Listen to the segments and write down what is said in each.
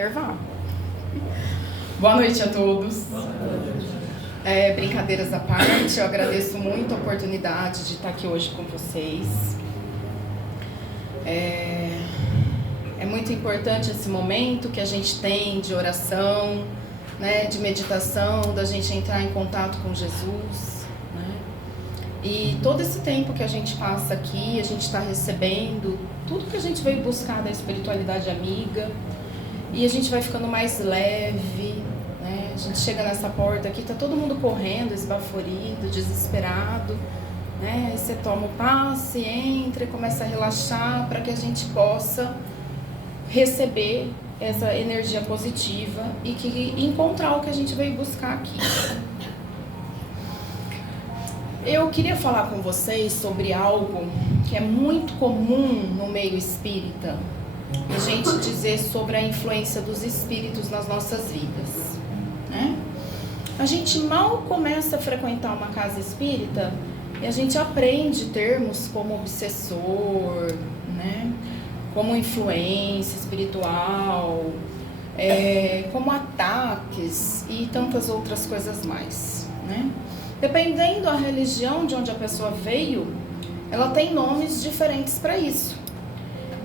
observar. Boa noite a todos. Brincadeiras à parte, eu agradeço muito a oportunidade de estar aqui hoje com vocês. É muito importante esse momento que a gente tem de oração, né, de meditação, da gente entrar em contato com Jesus, né? E todo esse tempo que a gente passa aqui, a gente está recebendo tudo que a gente veio buscar da espiritualidade amiga, e a gente vai ficando mais leve, né? A gente chega nessa porta aqui, tá todo mundo correndo, esbaforido, desesperado, né? Aí você toma o passe, entra e começa a relaxar para que a gente possa receber essa energia positiva e que encontrar o que a gente veio buscar aqui. Eu queria falar com vocês sobre algo que é muito comum no meio espírita, a gente dizer sobre a influência dos espíritos nas nossas vidas, né? A gente mal começa a frequentar uma casa espírita e a gente aprende termos como obsessor, né? Como influência espiritual, como ataques e tantas outras coisas mais, né? Dependendo da religião de onde a pessoa veio, ela tem nomes diferentes para isso.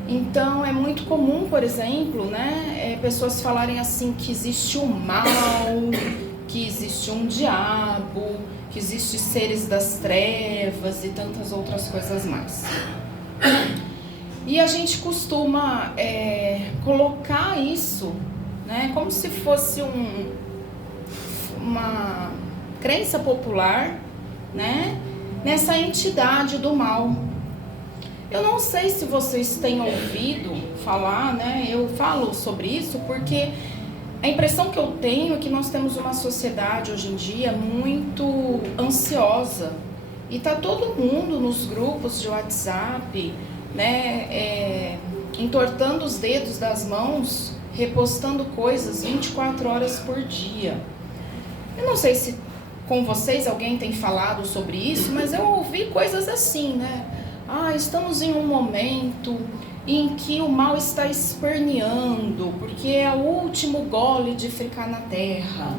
Então é muito comum, por exemplo, né, pessoas falarem assim que existe o mal, que existe um diabo, que existe seres das trevas e tantas outras coisas mais. E a gente costuma colocar isso, né, como se fosse uma crença popular, né, nessa entidade do mal. Eu não sei se vocês têm ouvido falar, né, eu falo sobre isso porque a impressão que eu tenho é que nós temos uma sociedade hoje em dia muito ansiosa e tá todo mundo nos grupos de WhatsApp, né, entortando os dedos das mãos, repostando coisas 24 horas por dia. Eu não sei se com vocês alguém tem falado sobre isso, mas eu ouvi coisas assim, né? Estamos em um momento em que o mal está esperneando, porque é o último gole de ficar na terra,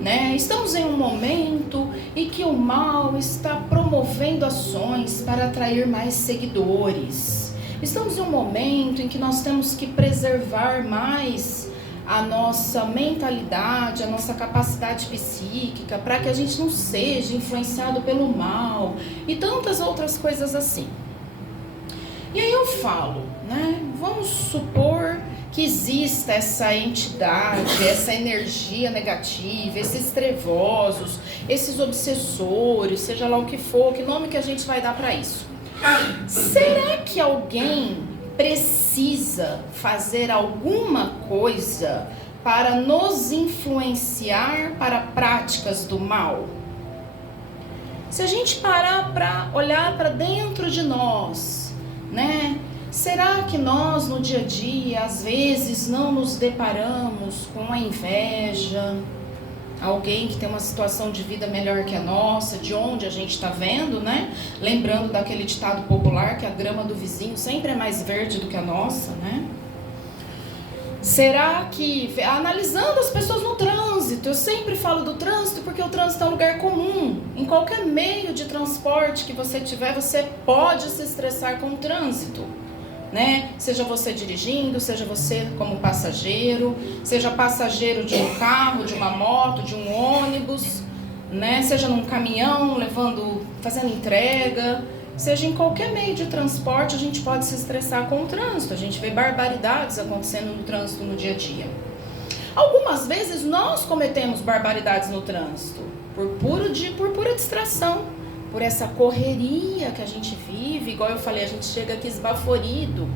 né? Estamos em um momento em que o mal está promovendo ações para atrair mais seguidores. Estamos em um momento em que nós temos que preservar mais a nossa mentalidade, a nossa capacidade psíquica, para que a gente não seja influenciado pelo mal e tantas outras coisas assim. E aí eu falo, né? Vamos supor que exista essa entidade, essa energia negativa, esses trevosos, esses obsessores, seja lá o que for, que nome que a gente vai dar para isso? Será que alguém precisa fazer alguma coisa para nos influenciar para práticas do mal? Se a gente parar para olhar para dentro de nós, né? Será que nós no dia a dia às vezes não nos deparamos com a inveja? Alguém que tem uma situação de vida melhor que a nossa, de onde a gente está vendo, né? Lembrando daquele ditado popular que a grama do vizinho sempre é mais verde do que a nossa, né? Será que, analisando as pessoas no trânsito, eu sempre falo do trânsito porque o trânsito é um lugar comum. Em qualquer meio de transporte que você tiver, você pode se estressar com o trânsito, né? Seja você dirigindo, seja você como passageiro, seja passageiro de um carro, de uma moto, de um ônibus, né? Seja num caminhão, fazendo entrega, seja em qualquer meio de transporte, a gente pode se estressar com o trânsito. A gente vê barbaridades acontecendo no trânsito no dia a dia. Algumas vezes nós cometemos barbaridades no trânsito por pura distração, por essa correria que a gente vive. Igual eu falei, a gente chega aqui esbaforido,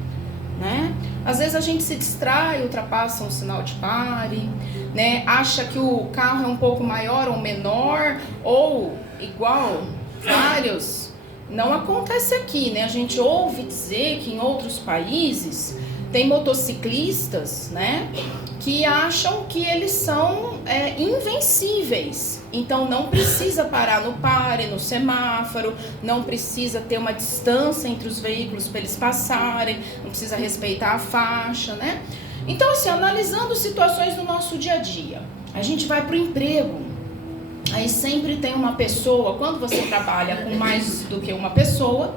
né? Às vezes a gente se distrai, ultrapassa um sinal de pare, né? Acha que o carro é um pouco maior ou menor, ou igual, vários. Não acontece aqui, né? A gente ouve dizer que em outros países tem motociclistas, né, que acham que eles são invencíveis. Então não precisa parar no pare, no semáforo, não precisa ter uma distância entre os veículos para eles passarem, não precisa respeitar a faixa, né? Então, assim, analisando situações do nosso dia a dia, a gente vai para o emprego, aí sempre tem uma pessoa, quando você trabalha com mais do que uma pessoa,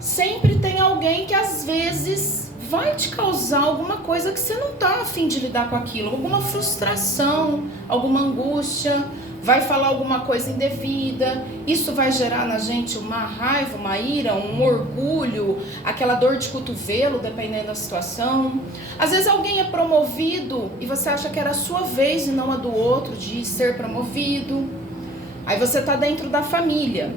sempre tem alguém que às vezes vai te causar alguma coisa que você não está a fim de lidar com aquilo, alguma frustração, alguma angústia, vai falar alguma coisa indevida, isso vai gerar na gente uma raiva, uma ira, um orgulho, aquela dor de cotovelo, dependendo da situação. Às vezes alguém é promovido e você acha que era a sua vez e não a do outro de ser promovido. Aí você está dentro da família.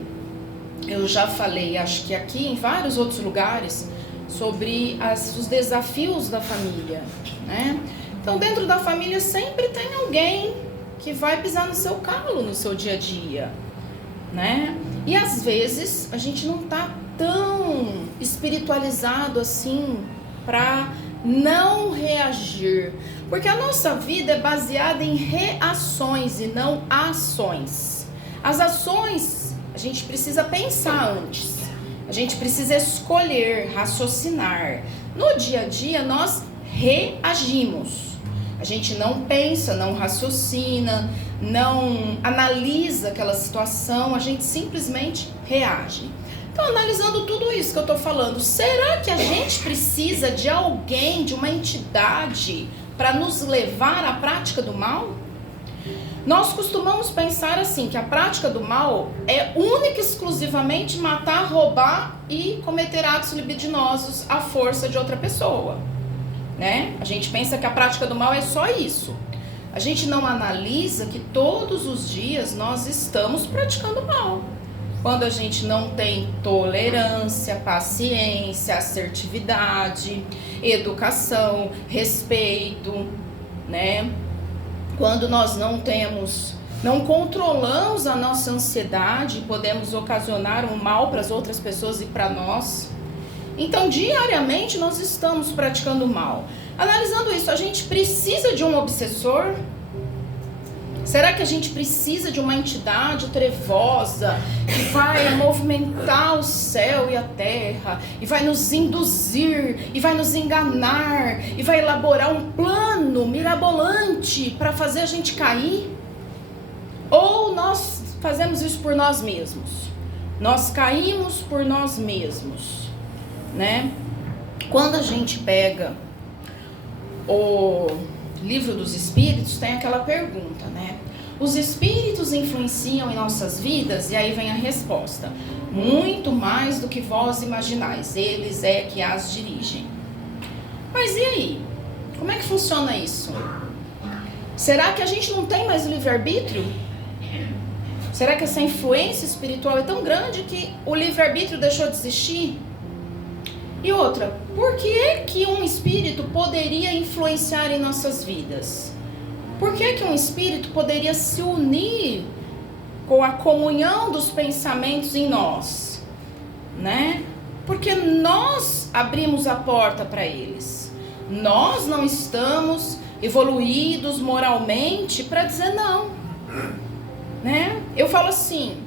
Eu já falei, acho que aqui em vários outros lugares, sobre os desafios da família, né? Então dentro da família sempre tem alguém que vai pisar no seu calo no seu dia a dia, né? E às vezes a gente não tá tão espiritualizado assim para não reagir, porque a nossa vida é baseada em reações e não ações. As ações a gente precisa pensar antes, a gente precisa escolher, raciocinar. No dia a dia nós reagimos. A gente não pensa, não raciocina, não analisa aquela situação, a gente simplesmente reage. Então, analisando tudo isso que eu estou falando, será que a gente precisa de alguém, de uma entidade, para nos levar à prática do mal? Nós costumamos pensar assim, que a prática do mal é única e exclusivamente matar, roubar e cometer atos libidinosos à força de outra pessoa. Né? A gente pensa que a prática do mal é só isso. A gente não analisa que todos os dias nós estamos praticando mal. Quando a gente não tem tolerância, paciência, assertividade, educação, respeito, né? Quando nós não controlamos a nossa ansiedade, podemos ocasionar um mal para as outras pessoas e para nós. Então, diariamente, nós estamos praticando mal. Analisando isso, a gente precisa de um obsessor? Será que a gente precisa de uma entidade trevosa que vai movimentar o céu e a terra, e vai nos induzir, e vai nos enganar, e vai elaborar um plano mirabolante para fazer a gente cair? Ou nós fazemos isso por nós mesmos? Nós caímos por nós mesmos. Né? Quando a gente pega o Livro dos Espíritos, tem aquela pergunta, né? Os espíritos influenciam em nossas vidas? E aí vem a resposta: muito mais do que vós imaginais, eles é que as dirigem. Mas e aí? Como é que funciona isso? Será que a gente não tem mais livre-arbítrio? Será que essa influência espiritual é tão grande que o livre-arbítrio deixou de existir? E outra, por que um espírito poderia influenciar em nossas vidas? Por que um espírito poderia se unir com a comunhão dos pensamentos em nós? Né? Porque nós abrimos a porta para eles. Nós não estamos evoluídos moralmente para dizer não. Né? Eu falo assim,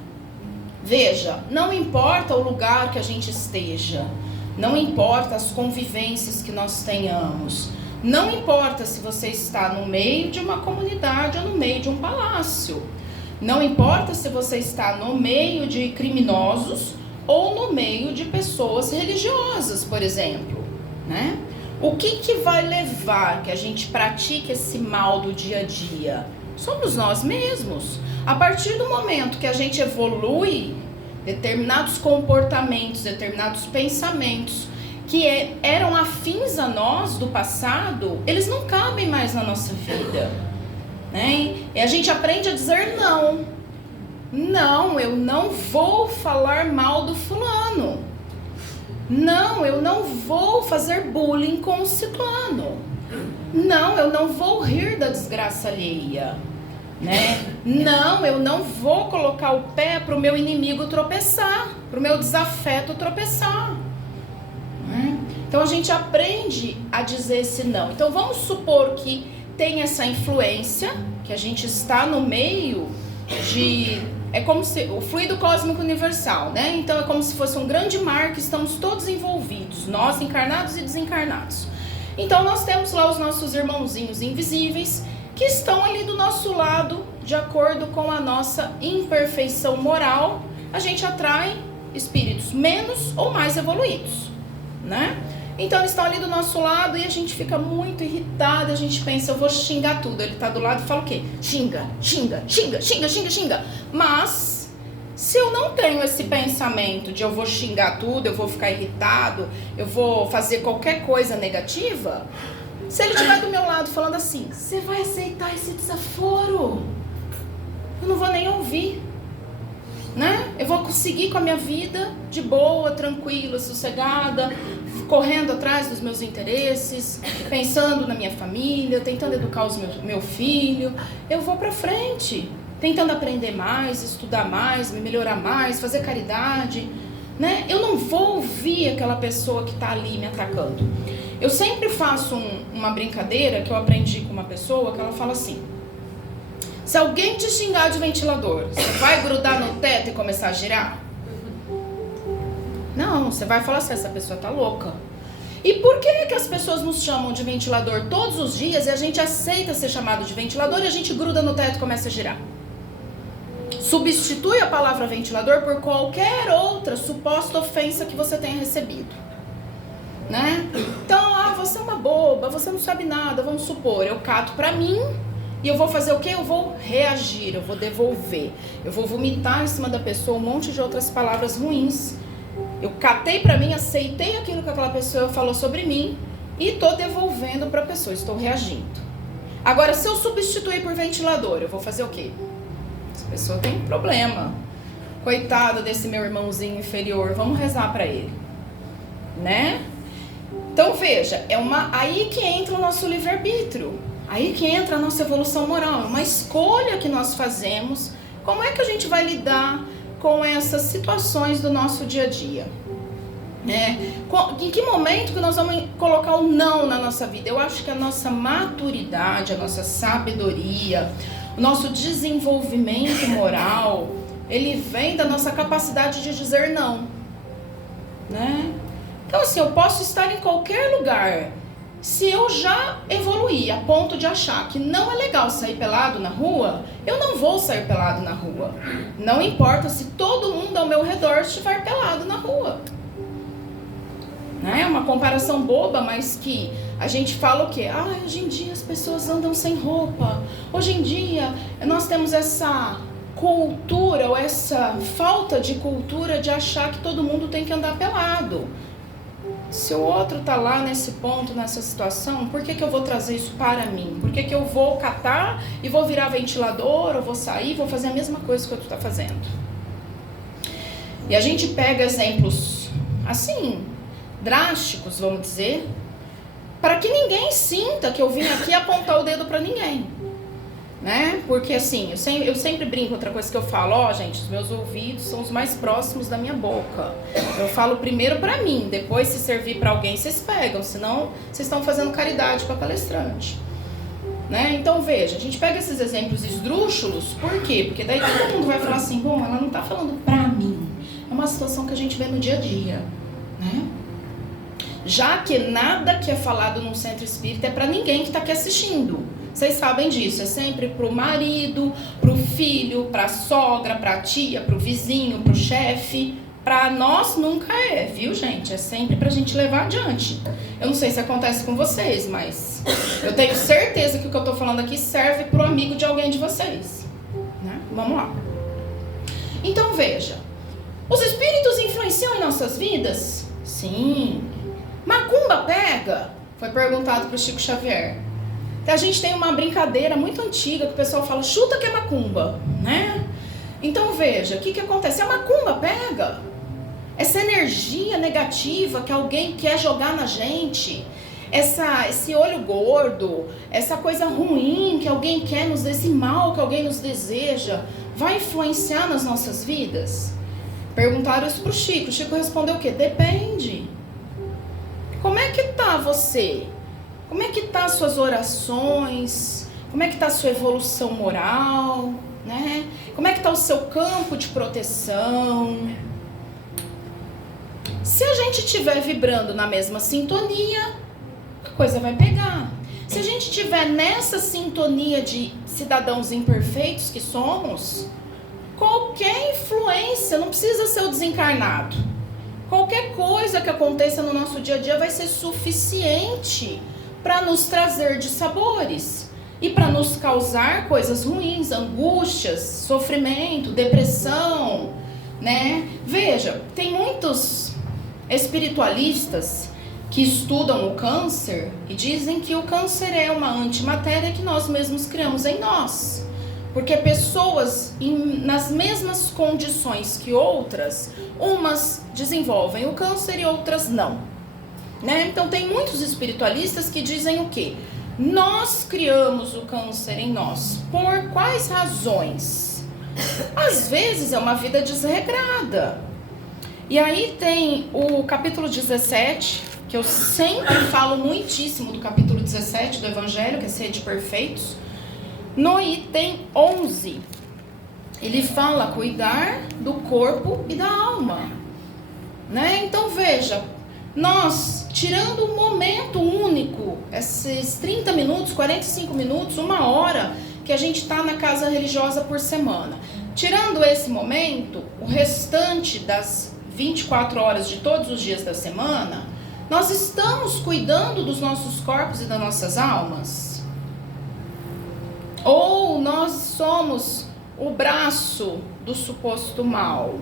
veja, não importa o lugar que a gente esteja, não importa as convivências que nós tenhamos, não importa se você está no meio de uma comunidade ou no meio de um palácio, não importa se você está no meio de criminosos ou no meio de pessoas religiosas, por exemplo, né? O que vai levar que a gente pratique esse mal do dia a dia? Somos nós mesmos. A partir do momento que a gente evolui, determinados comportamentos, determinados pensamentos que eram afins a nós do passado, eles não cabem mais na nossa vida, né? E a gente aprende a dizer não. Não, eu não vou falar mal do fulano. Não, eu não vou fazer bullying com o ciclano. Não, eu não vou rir da desgraça alheia. Né? Não, eu não vou colocar o pé para o meu inimigo tropeçar, para o meu desafeto tropeçar. Né? Então a gente aprende a dizer esse não. Então vamos supor que tem essa influência, que a gente está no meio de... É como se o fluido cósmico universal, né? Então é como se fosse um grande mar que estamos todos envolvidos, nós encarnados e desencarnados. Então nós temos lá os nossos irmãozinhos invisíveis que estão ali do nosso lado, de acordo com a nossa imperfeição moral. A gente atrai espíritos menos ou mais evoluídos, né? Então eles estão ali do nosso lado e a gente fica muito irritado, a gente pensa, eu vou xingar tudo. Ele está do lado e fala o quê? Xinga, xinga, xinga, xinga, xinga, xinga. Mas se eu não tenho esse pensamento de eu vou xingar tudo, eu vou ficar irritado, eu vou fazer qualquer coisa negativa, se ele estiver do meu lado falando assim, você vai aceitar esse desaforo? Eu não vou nem ouvir, né? Eu vou seguir com a minha vida de boa, tranquila, sossegada, correndo atrás dos meus interesses, pensando na minha família, tentando educar meu filho. Eu vou pra frente, tentando aprender mais, estudar mais, me melhorar mais, fazer caridade, né? Eu não vou ouvir aquela pessoa que tá ali me atacando. Eu sempre faço uma brincadeira que eu aprendi com uma pessoa, que ela fala assim: se alguém te xingar de ventilador, você vai grudar no teto e começar a girar? Não, você vai falar assim, essa pessoa tá louca. E por que as pessoas nos chamam de ventilador todos os dias e a gente aceita ser chamado de ventilador e a gente gruda no teto e começa a girar? Substitui a palavra ventilador por qualquer outra suposta ofensa que você tenha recebido, né? Então, você é uma boba, você não sabe nada, vamos supor, eu cato pra mim e eu vou fazer o quê? Eu vou reagir, eu vou devolver, eu vou vomitar em cima da pessoa um monte de outras palavras ruins. Eu catei pra mim, aceitei aquilo que aquela pessoa falou sobre mim e tô devolvendo pra pessoa, estou reagindo. Agora, se eu substituir por ventilador, eu vou fazer o quê? Essa pessoa tem um problema. Coitado desse meu irmãozinho inferior, vamos rezar pra ele, né? Então veja, aí que entra o nosso livre-arbítrio, aí que entra a nossa evolução moral, é uma escolha que nós fazemos. Como é que a gente vai lidar com essas situações do nosso dia a dia, né? Em que momento que nós vamos colocar o não na nossa vida? Eu acho que a nossa maturidade, a nossa sabedoria, o nosso desenvolvimento moral, ele vem da nossa capacidade de dizer não, né? Então assim, eu posso estar em qualquer lugar. Se eu já evoluí a ponto de achar que não é legal sair pelado na rua, eu não vou sair pelado na rua. Não importa se todo mundo ao meu redor estiver pelado na rua. É uma comparação boba, mas que a gente fala o quê? Hoje em dia as pessoas andam sem roupa. Hoje em dia nós temos essa cultura ou essa falta de cultura de achar que todo mundo tem que andar pelado. Se o outro tá lá nesse ponto, nessa situação, por que eu vou trazer isso para mim? Por que eu vou catar e vou virar ventilador, ou vou sair, vou fazer a mesma coisa que o outro tá fazendo? E a gente pega exemplos, assim, drásticos, vamos dizer, para que ninguém sinta que eu vim aqui apontar o dedo para ninguém, né? Porque assim, eu sempre brinco, outra coisa que eu falo, gente, os meus ouvidos são os mais próximos da minha boca. Eu falo primeiro pra mim, depois se servir pra alguém, vocês pegam, senão vocês estão fazendo caridade pra palestrante, né? Então veja, a gente pega esses exemplos esdrúxulos, por quê? Porque daí todo mundo vai falar assim, bom, ela não tá falando pra mim, é uma situação que a gente vê no dia a dia, né? Já que nada que é falado num centro espírita é pra ninguém que tá aqui assistindo. Vocês sabem disso, é sempre pro marido, pro filho, pra sogra, pra tia, pro vizinho, pro chefe. Pra nós nunca é, viu, gente? É sempre pra gente levar adiante. Eu não sei se acontece com vocês, mas eu tenho certeza que o que eu tô falando aqui serve pro amigo de alguém de vocês, né? Vamos lá. Então veja, os espíritos influenciam em nossas vidas? Sim. Macumba pega? Foi perguntado pro Chico Xavier. A gente tem uma brincadeira muito antiga que o pessoal fala, chuta que é macumba, né? Então veja, o que acontece? A macumba pega essa energia negativa que alguém quer jogar na gente, esse olho gordo, essa coisa ruim que alguém quer nos, esse mal que alguém nos deseja, vai influenciar nas nossas vidas? Perguntaram isso pro Chico. O Chico respondeu o quê? Depende. Como é que tá você? Como é que tá as suas orações? Como é que tá a sua evolução moral, né? Como é que tá o seu campo de proteção? Se a gente estiver vibrando na mesma sintonia, coisa vai pegar. Se a gente estiver nessa sintonia de cidadãos imperfeitos que somos, qualquer influência, não precisa ser o desencarnado, qualquer coisa que aconteça no nosso dia a dia vai ser suficiente para nos trazer dissabores e para nos causar coisas ruins, angústias, sofrimento, depressão, né? Veja, tem muitos espiritualistas que estudam o câncer e dizem que o câncer é uma antimatéria que nós mesmos criamos em nós. Porque pessoas nas mesmas condições que outras, umas desenvolvem o câncer e outras não. Né? Então tem muitos espiritualistas que dizem o quê? Nós criamos o câncer em nós. Por quais razões? Às vezes é uma vida desregrada. E aí tem o capítulo 17, que eu sempre falo muitíssimo do capítulo 17 do Evangelho, que é Sede Perfeitos. No item 11, ele fala cuidar do corpo e da alma. Né? Então veja, nós, tirando um momento único, esses 30 minutos, 45 minutos, 1 hora que a gente está na casa religiosa por semana, tirando esse momento, o restante das 24 horas de todos os dias da semana, nós estamos cuidando dos nossos corpos e das nossas almas? Ou nós somos o braço do suposto mal?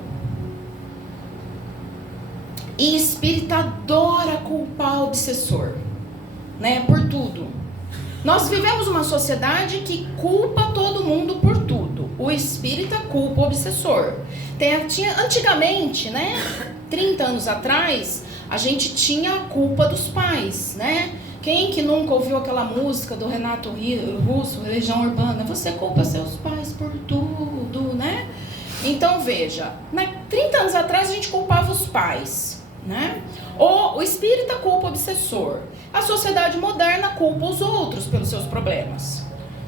E espírito adora culpar o obsessor, né, por tudo. Nós vivemos uma sociedade que culpa todo mundo por tudo. O espírita culpa o obsessor. Antigamente, né, 30 anos atrás, a gente tinha a culpa dos pais, né? Quem que nunca ouviu aquela música do Renato Russo, Legião Urbana? Você culpa seus pais por tudo, né? Então veja, 30 anos atrás a gente culpava os pais, né? O espírita culpa o obsessor. A sociedade moderna culpa os outros pelos seus problemas,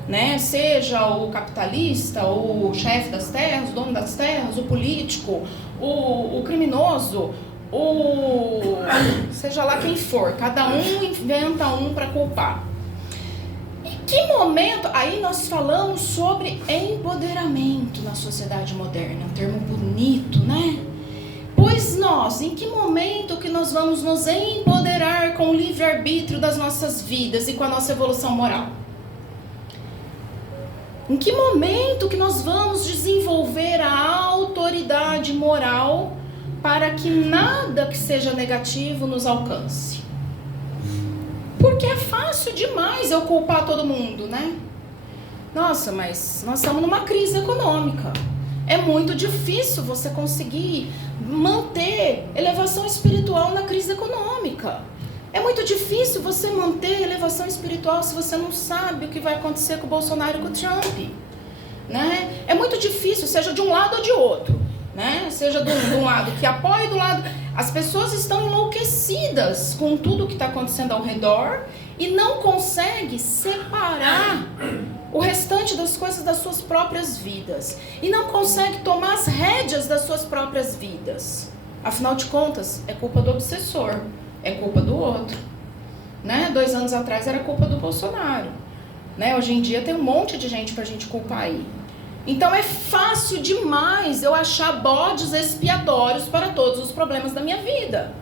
né? Seja o capitalista, o chefe das terras, o dono das terras, o político, o criminoso, seja lá quem for, cada um inventa um para culpar. Em que momento, aí nós falamos sobre empoderamento na sociedade moderna, um termo bonito, né? Pois nós, em que momento que nós vamos nos empoderar com o livre-arbítrio das nossas vidas e com a nossa evolução moral? Em que momento que nós vamos desenvolver a autoridade moral para que nada que seja negativo nos alcance? Porque é fácil demais eu culpar todo mundo, né? Nossa, mas nós estamos numa crise econômica. É muito difícil você conseguir manter elevação espiritual na crise econômica. É muito difícil você manter elevação espiritual se você não sabe o que vai acontecer com o Bolsonaro e com o Trump, né? É muito difícil, seja de um lado ou de outro, né? Seja de um lado que apoia e do lado... As pessoas estão enlouquecidas com tudo que está acontecendo ao redor e não conseguem separar o restante das coisas das suas próprias vidas. E não conseguem tomar as rédeas das suas próprias vidas. Afinal de contas, é culpa do obsessor, é culpa do outro, né? 2 anos atrás era culpa do Bolsonaro, né? Hoje em dia tem um monte de gente pra gente culpar aí. Então é fácil demais eu achar bodes expiatórios para todos os problemas da minha vida.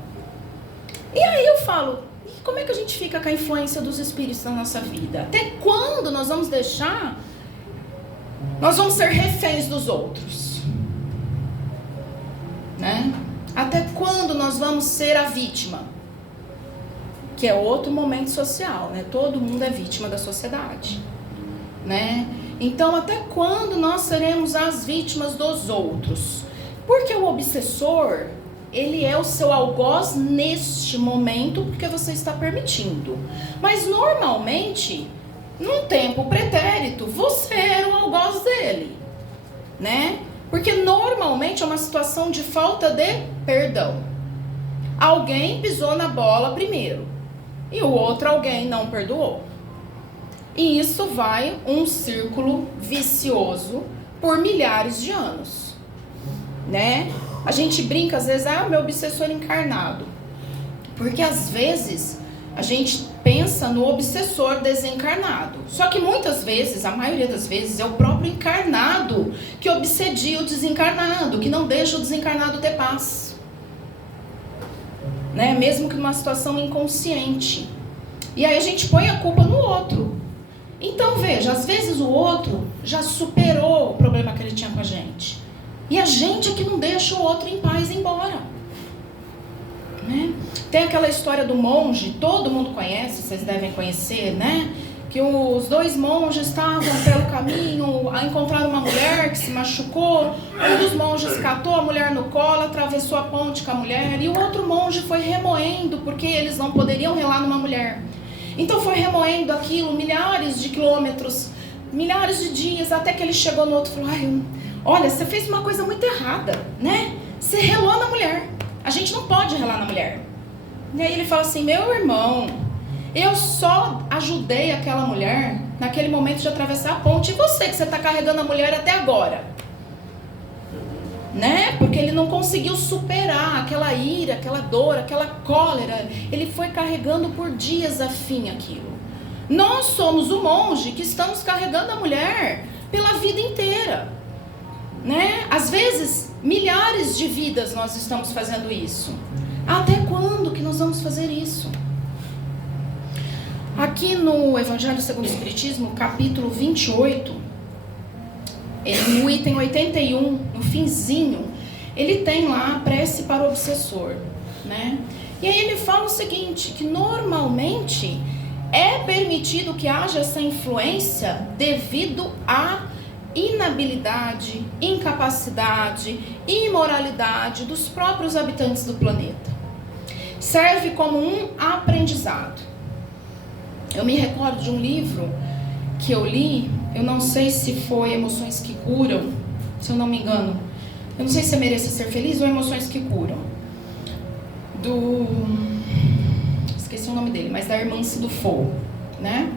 E aí eu falo, e como é que a gente fica com a influência dos espíritos na nossa vida? Até quando nós vamos deixar? Nós vamos ser reféns dos outros, né? Até quando nós vamos ser a vítima? Que é outro momento social, né? Todo mundo é vítima da sociedade, né? Então, até quando nós seremos as vítimas dos outros? Porque o obsessor, ele é o seu algoz neste momento, porque você está permitindo. Mas, normalmente, num tempo pretérito, você era o algoz dele, né? Porque, normalmente, é uma situação de falta de perdão. Alguém pisou na bola primeiro e o outro alguém não perdoou. E isso vai um círculo vicioso por milhares de anos, né? A gente brinca às vezes, meu obsessor encarnado. Porque às vezes a gente pensa no obsessor desencarnado. Só que muitas vezes, a maioria das vezes, é o próprio encarnado que obsedia o desencarnado, que não deixa o desencarnado ter paz. Né? Mesmo que numa situação inconsciente. E aí a gente põe a culpa no outro. Então veja, às vezes o outro já superou o problema que ele tinha com a gente. E a gente é que não deixa o outro em paz ir embora. Né? Tem aquela história do monge, todo mundo conhece, vocês devem conhecer, né? Que os dois monges estavam pelo caminho, encontraram uma mulher que se machucou. Um dos monges catou a mulher no colo, atravessou a ponte com a mulher. E o outro monge foi remoendo, porque eles não poderiam relar numa mulher. Então foi remoendo aquilo, milhares de quilômetros, milhares de dias, até que ele chegou no outro e falou: olha, você fez uma coisa muito errada, né? Você relou na mulher. A gente não pode relar na mulher. E aí ele fala assim: meu irmão, eu só ajudei aquela mulher naquele momento de atravessar a ponte. E você, que você está carregando a mulher até agora? Né? Porque ele não conseguiu superar aquela ira, aquela dor, aquela cólera. Ele foi carregando por dias a fim aquilo. Nós somos o monge que estamos carregando a mulher pela vida inteira. Né? Às vezes, milhares de vidas nós estamos fazendo isso. Até quando que nós vamos fazer isso? Aqui no Evangelho segundo o Espiritismo, capítulo 28, no item 81, no finzinho, ele tem lá a prece para o obsessor, né? E aí ele fala o seguinte, que normalmente é permitido que haja essa influência devido à inabilidade, incapacidade, imoralidade dos próprios habitantes do planeta. Serve como um aprendizado. Eu me recordo de um livro que eu li, eu não sei se foi Emoções que Curam, se eu não me engano. Eu não sei se é Mereça Ser Feliz ou Emoções que Curam. Esqueci o nome dele, mas da irmã Cidufo, né?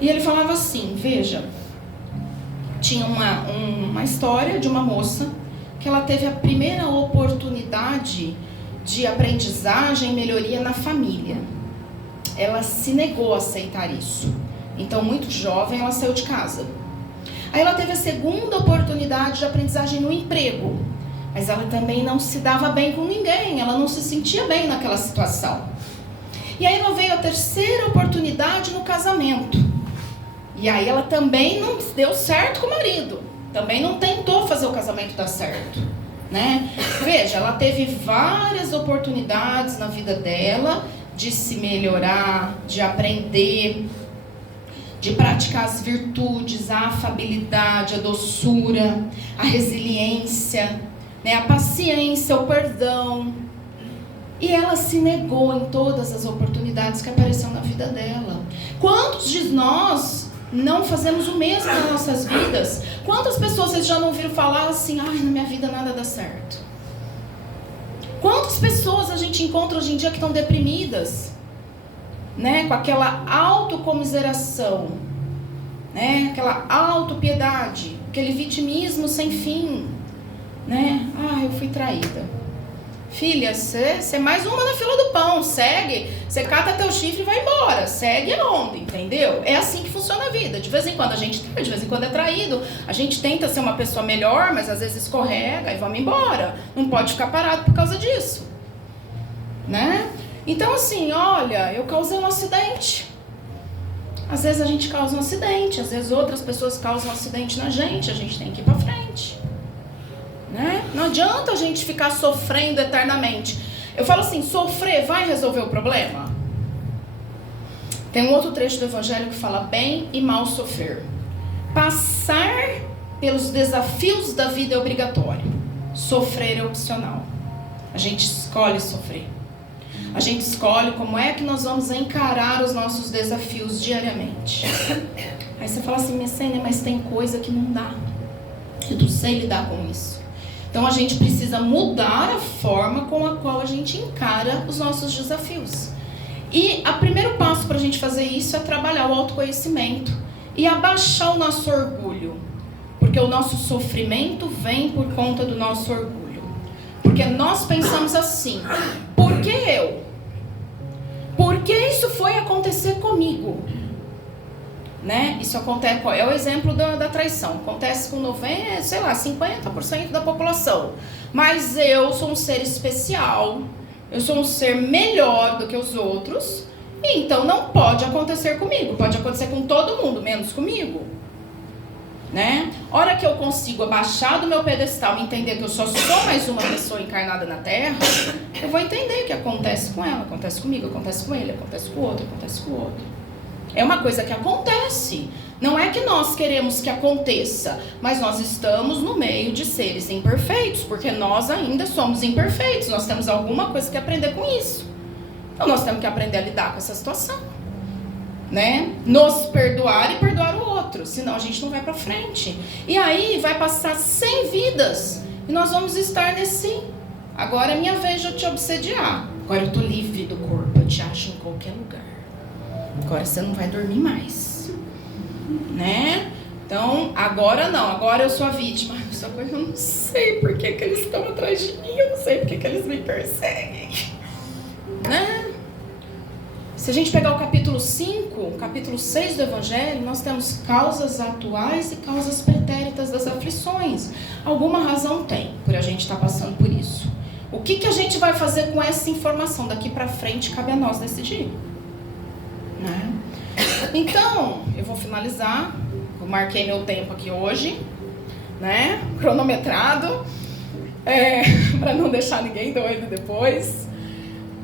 E ele falava assim, veja, tinha uma história de uma moça que ela teve a primeira oportunidade de aprendizagem e melhoria na família. Ela se negou a aceitar isso. Então, muito jovem, ela saiu de casa. Aí ela teve a segunda oportunidade de aprendizagem no emprego. Mas ela também não se dava bem com ninguém. Ela não se sentia bem naquela situação. E aí ela veio a terceira oportunidade no casamento. E aí ela também não deu certo com o marido. Também não tentou fazer o casamento dar certo. Né? Veja, ela teve várias oportunidades na vida dela de se melhorar, de aprender, de praticar as virtudes, a afabilidade, a doçura, a resiliência, né, a paciência, o perdão. E ela se negou em todas as oportunidades que apareceram na vida dela. Quantos de nós não fazemos o mesmo nas nossas vidas? Quantas pessoas vocês já não ouviram falar assim: ai, na minha vida nada dá certo? Quantas pessoas a gente encontra hoje em dia que estão deprimidas, né? Com aquela autocomiseração, né? Aquela autopiedade, aquele vitimismo sem fim, né? Ah, eu fui traída. Filha, você é mais uma na fila do pão, segue, você cata teu chifre e vai embora, segue aonde, entendeu? É assim que funciona a vida. De vez em quando a gente trai, de vez em quando é traído, a gente tenta ser uma pessoa melhor, mas às vezes escorrega e vamos embora. Não pode ficar parado por causa disso, né? Então assim, olha, eu causei um acidente. Às vezes a gente causa um acidente, às vezes outras pessoas causam um acidente na gente, a gente tem que ir pra frente. Né? Não adianta a gente ficar sofrendo eternamente. Eu falo assim, sofrer vai resolver o problema? Tem um outro trecho do Evangelho que fala bem e mal sofrer. Passar pelos desafios da vida é obrigatório. Sofrer é opcional. A gente escolhe sofrer. A gente escolhe como é que nós vamos encarar os nossos desafios diariamente. Aí você fala assim, Messênia, mas tem coisa que não dá. Eu não sei lidar com isso. Então a gente precisa mudar a forma com a qual a gente encara os nossos desafios. E o primeiro passo para a gente fazer isso é trabalhar o autoconhecimento e abaixar o nosso orgulho. Porque o nosso sofrimento vem por conta do nosso orgulho. Porque nós pensamos assim, por que eu? Por porque isso foi acontecer comigo. Né? Isso acontece, é o exemplo da traição. Acontece com 50% da população. Mas eu sou um ser especial, eu sou um ser melhor do que os outros, então não pode acontecer comigo. Pode acontecer com todo mundo, menos comigo. Né? Hora que eu consigo abaixar do meu pedestal e entender que eu só sou mais uma pessoa encarnada na Terra, eu vou entender o que acontece com ela, acontece comigo, acontece com ele, acontece com o outro, acontece com o outro. É uma coisa que acontece. Não é que nós queremos que aconteça, mas nós estamos no meio de seres imperfeitos, porque nós ainda somos imperfeitos, nós temos alguma coisa que aprender com isso. Então nós temos que aprender a lidar com essa situação. Né? Nos perdoar e perdoar o outro, senão a gente não vai pra frente. E aí vai passar 100 vidas e nós vamos estar nesse: agora é minha vez de eu te obsediar, agora eu tô livre do corpo, eu te acho em qualquer lugar, agora você não vai dormir mais, né? Então agora não, agora eu sou a vítima. Só que eu não sei por que eles estão atrás de mim, eu não sei por que eles me perseguem, né? Se a gente pegar o capítulo 5, o capítulo 6 do Evangelho, nós temos causas atuais e causas pretéritas das aflições. Alguma razão tem por a gente estar passando por isso. O que a gente vai fazer com essa informação daqui para frente, cabe a nós decidir. Né? Então, eu vou finalizar. Eu marquei meu tempo aqui hoje, né? Cronometrado, para não deixar ninguém doido depois.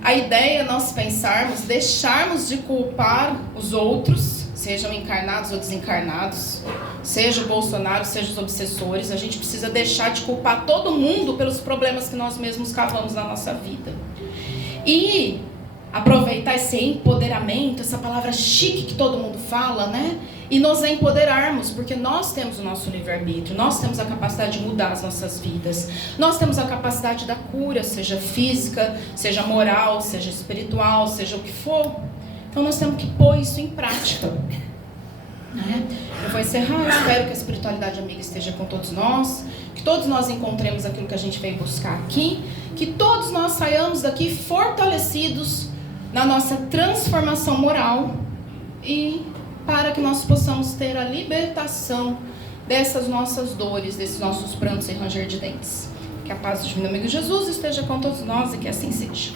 A ideia é nós pensarmos, deixarmos de culpar os outros, sejam encarnados ou desencarnados, seja o Bolsonaro, seja os obsessores. A gente precisa deixar de culpar todo mundo pelos problemas que nós mesmos cavamos na nossa vida. E aproveitar esse empoderamento, essa palavra chique que todo mundo fala, né? E nos empoderarmos, porque nós temos o nosso livre-arbítrio, nós temos a capacidade de mudar as nossas vidas, nós temos a capacidade da cura, seja física, seja moral, seja espiritual, seja o que for. Então nós temos que pôr isso em prática. Né? Eu vou encerrar, eu espero que a espiritualidade amiga esteja com todos nós, que todos nós encontremos aquilo que a gente veio buscar aqui, que todos nós saiamos daqui fortalecidos na nossa transformação moral e para que nós possamos ter a libertação dessas nossas dores, desses nossos prantos e ranger de dentes. Que a paz do divino amigo Jesus esteja com todos nós e que assim seja.